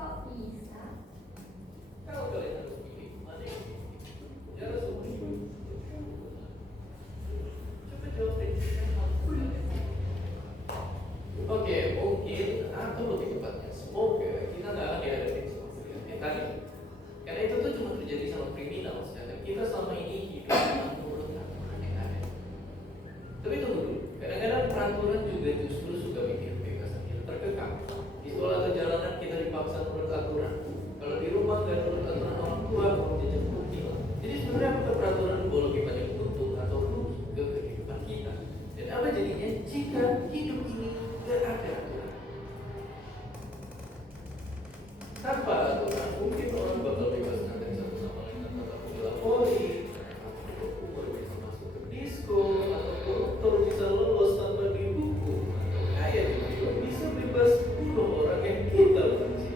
Kok bisa? Kalau kalian harus pilih, mana yang ya Rasulullah. Coba jawab Oke, mungkin atau lebih tepatnya, semoga kita nggak akan dihadapin sama yang tadi. Karena itu tuh cuma terjadi sama kriminal, sedangkan kita selama ini hidup menurut aturan yang ada. Tapi tunggu dulu, kadang-kadang peraturan juga justru suka bikin kebebasan kita terkekang. Di sekolah atau jalanan kita dipaksa menurut aturan. Kalau di rumah nggak menurut aturan orang tua, mau jajan hilang. Jadi sebenarnya apakah peraturan boleh lebih banyak untung atau rugi ke kehidupan kita? Dan apa jadinya jika hidup ini nggak ada aturan? Tanpa aturan, mungkin orang bakal bebas nanti satu sama lain antara pembela poli, atau umur bisa masuk ke disco, atau koruptor bisa lolos tanpa dihukum, atau kaya tiba-tiba bisa bebas bunuh orang yang kita benci.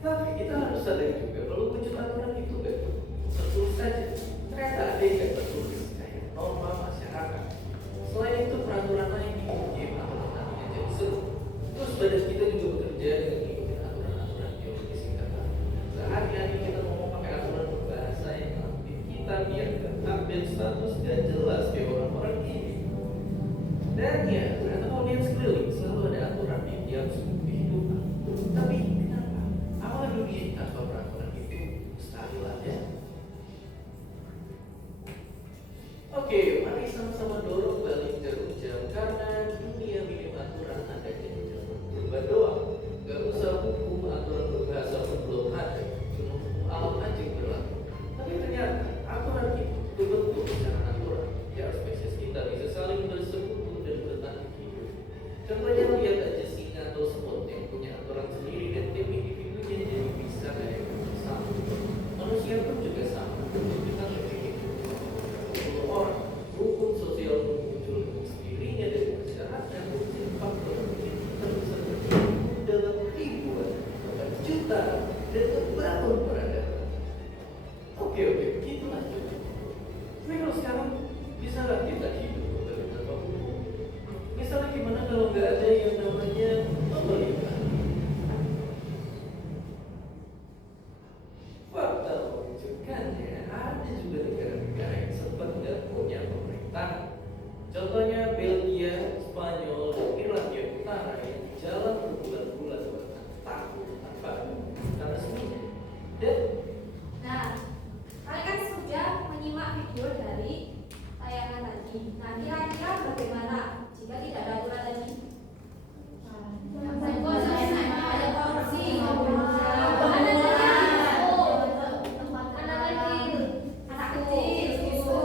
Tapi kita harus sadar juga kalau wujud aturan itu gak tertulis saja. Ternyata ada yang tertulis kayak norma masyarakat. Selain itu peraturan lain dibikin atau pertandingan jadi seru. Terus badan kita juga bekerja dengan mengikuti aturan-aturan geologi singkatan. Sehari-hari kita ngomong pakai aturan berbahasa yang ngelatih kita biar gak update status gak jelas kayak orang-orang ini. Dan ya, ternyata kalau lihat sekeliling selalu ada aturan di tiap sudut kehidupan. Tapi kenapa? Apakah dunia tanpa peraturan itu mustahil ada? Oke, mari sama-sama dorong balik jarum jam karena dunia minim aturan ada jadi jalan berubah doang. Gak usah hukum aturan berbahasa pun belum ada, cuma hukum alam aja yang berlaku. Tapi ternyata aturan itu betul-betul secara natural biar spesies kita bisa saling bersekutu dan bertahan hidup. Contohnya lihat aja singa atau semut yang punya aturan sendiri dan tiap individunya jadi bisa kayak bersama. Manusia pun juga sama. Kita berpikir orang hukum sosial muncul dengan sendirinya dari masyarakat mungkin faktor kita bisa berhidup dalam ribuan bahkan juta dan berbangun peradaban. Oke, begitulah juga. Tapi kalau sekarang bisa nggak kita hidup kembali tanpa hukum? Misalnya gimana kalau nggak ada yang namanya pemerintah? Fakta menunjukkannya ada juga negara-negara yang sempat nggak punya pemerintah. Contohnya Belgia, Spanyol, dan Irlandia Utara yang jalan berbulan-bulan bahkan tahun tanpa ada pemerintahan resminya. Dan Nah, kalian kan sudah menyimak video dari tayangan tadi. Nah, kira-kira bagaimana jika tidak ada aturan tadi? Ada korupsi, anak kecil, gitu.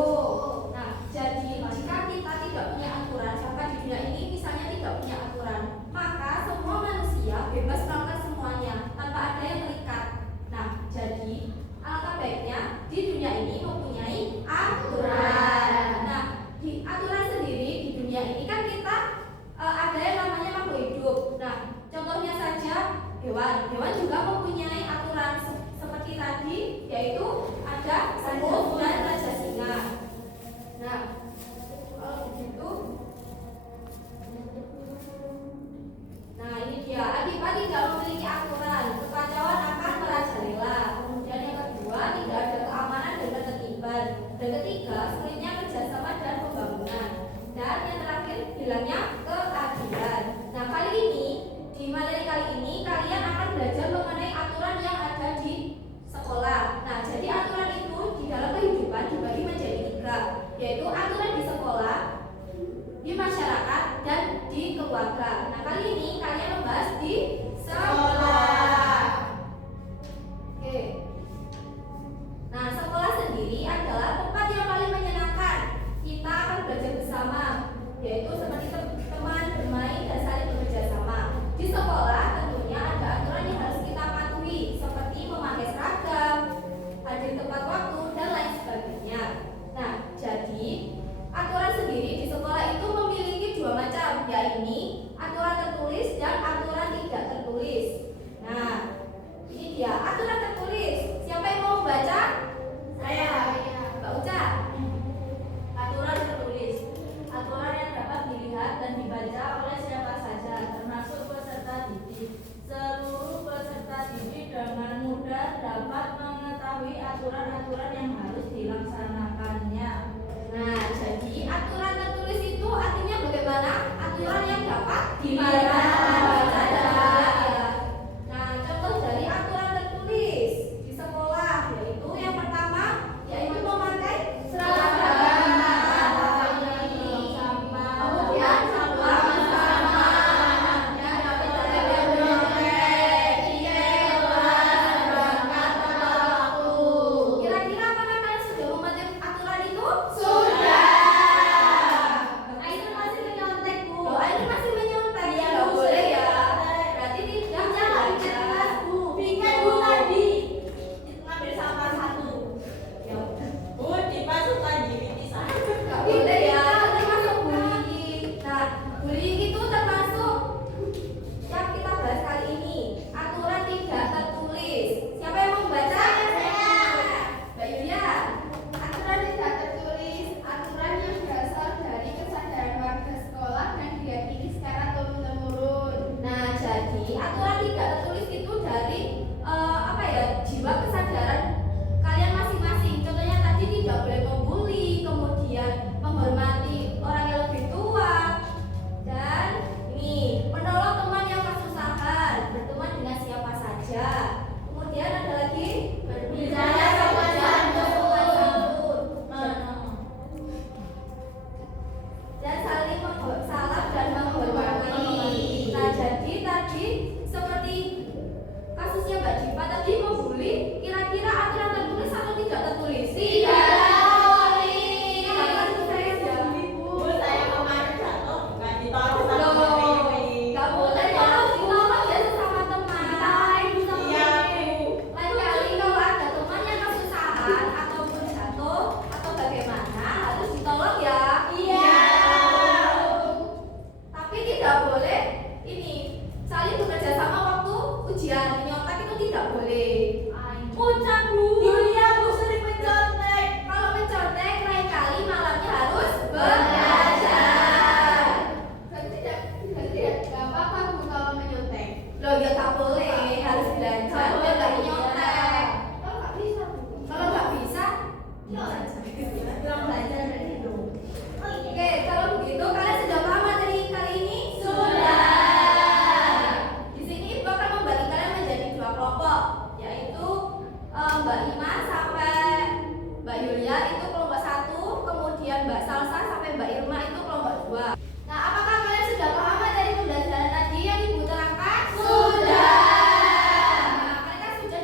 Nah, jadi jika kita tidak punya aturan, bahkan di dunia ini misalnya tidak punya aturan, maka semua manusia bebas melakukan semuanya tanpa ada yang terikat. Nah, jadi alangkah baiknya di dunia ini mempunyai aturan. Nah, di aturan sendiri di dunia ini kan kita ada yang namanya makhluk hidup. Nah, contohnya saja hewan juga mempunyai aturan seperti tadi, yaitu ada semut dan raja singa. Nah, kalau begitu, nah ini dia, adipati tidak memiliki aturan, kekacauan akan merajalela. Kemudian yang kedua, tidak ada keamanan dan ketertiban. Dan ketiga, sulitnya kerjasama dan pembangunan. Dan yang terakhir, hilangnya keadilan. Nah, kali ini di materi kali ini kalian akan belajar mengenai aturan yang ada di sekolah. Nah, jadi aturan itu di dalam kehidupan dibagi menjadi tiga, yaitu aturan di sekolah, di masyarakat, dan di keluarga. Nah, kali ini kalian membahas di sekolah. Oke. Nah, sekolah sendiri adalah tempat yang paling menyenangkan. Kita akan belajar bersama, yaitu seperti teman, bermain, dan saling bekerja sama. Di sekolah tentunya ada aturan yang harus kita patuhi, seperti memakai seragam, hadir tepat waktu, dan lain sebagainya. Nah, jadi aturan sendiri di sekolah itu memiliki dua macam, yaitu aturan tertulis dan aturan tidak tertulis. Nah, ini dia aturan tertulis. Siapa yang mau baca? Saya, Mbak Uca. Aturan tertulis, aturan yang dapat dilihat dan dibaca oleh siapa saja, termasuk peserta didik. Seluruh peserta didik lagi, aturan tidak tertulis itu dari jiwa kesadaran kalian masing-masing. Contohnya tadi tidak boleh membuli, kemudian menghormati orang yang lebih tua, dan ini menolong teman yang kesusahan, berteman dengan siapa saja. Kemudian ada lagi berbicara sopan santun, dan saling salam dan menghormati. Nah, jadi tadi seperti kasusnya Mbak Diva tadi membuli, kira-kira aturan tertulis atau tidak tertulis? Tidak tertulis. Saya kemarin jatuh bukan ditolong sama Loh, Dewi. nggak boleh kalau ditolong ya sesama teman. Iya, Lain kali kalau ada teman yang kesusahan ataupun jatuh atau bagaimana harus ditolong ya. Iya. Tapi tidak boleh ini saling bekerja sama waktu ujian, menyontek itu tidak boleh. Puncak Bu. Iya, Bu sering mencontek. Kalau mencontek lain kali malamnya harus belajar. Tidak apa-apa Bu kalau menyontek. Loh ya tak boleh, harus belajar biar nggak menyontek. Kalau nggak bisa Bu. Kalau nggak bisa, Bilang belajar dari itu. oke, kalau begitu kalian sudah paham materi kali ini? Sudah. Di sini Ibu akan membagi kalian menjadi dua kelompok, yaitu Mbak Ima sampai Mbak Yulia itu kelompok 1, kemudian Mbak Salsa sampai Mbak Irma itu kelompok 2. Nah, apakah kalian sudah paham materi pembelajaran tadi yang Ibu terangkan? Sudah. Nah, mereka sudah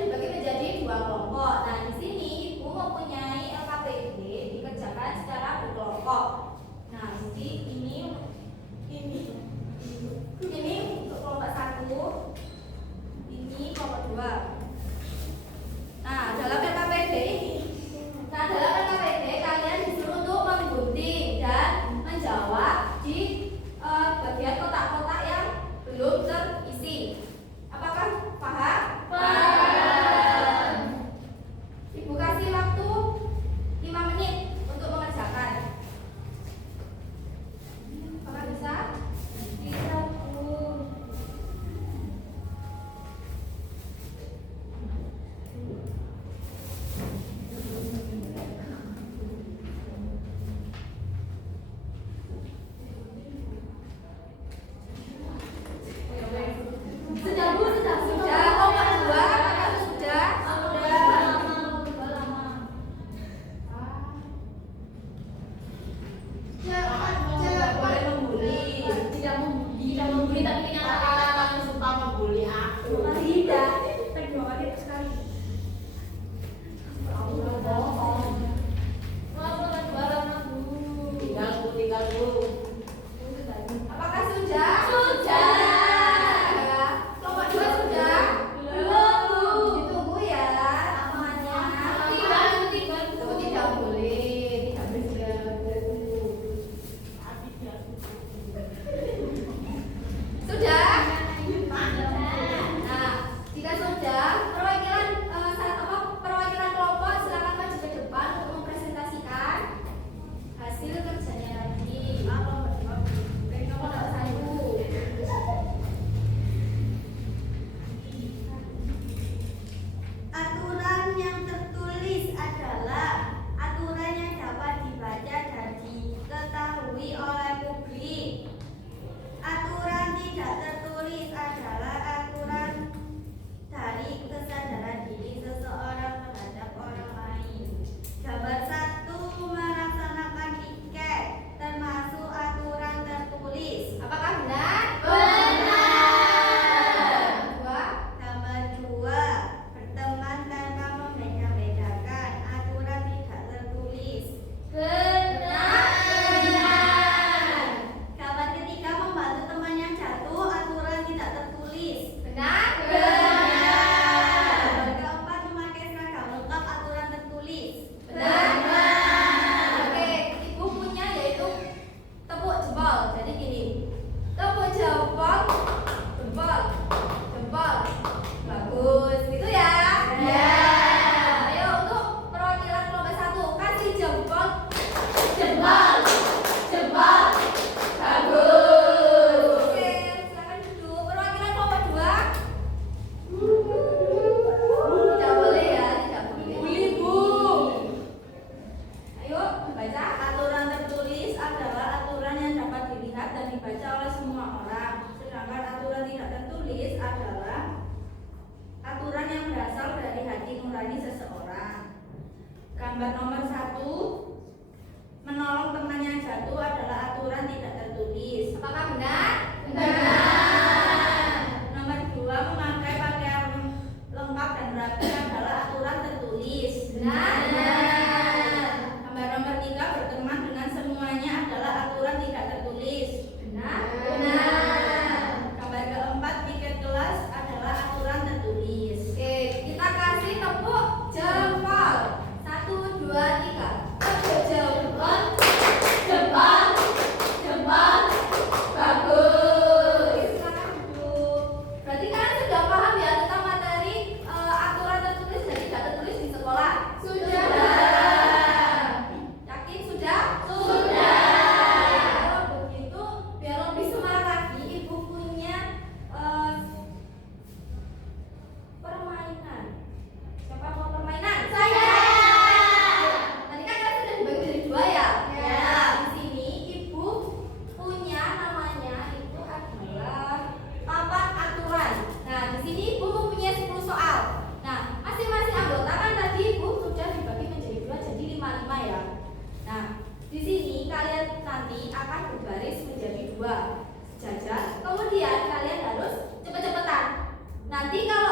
Nanti kalau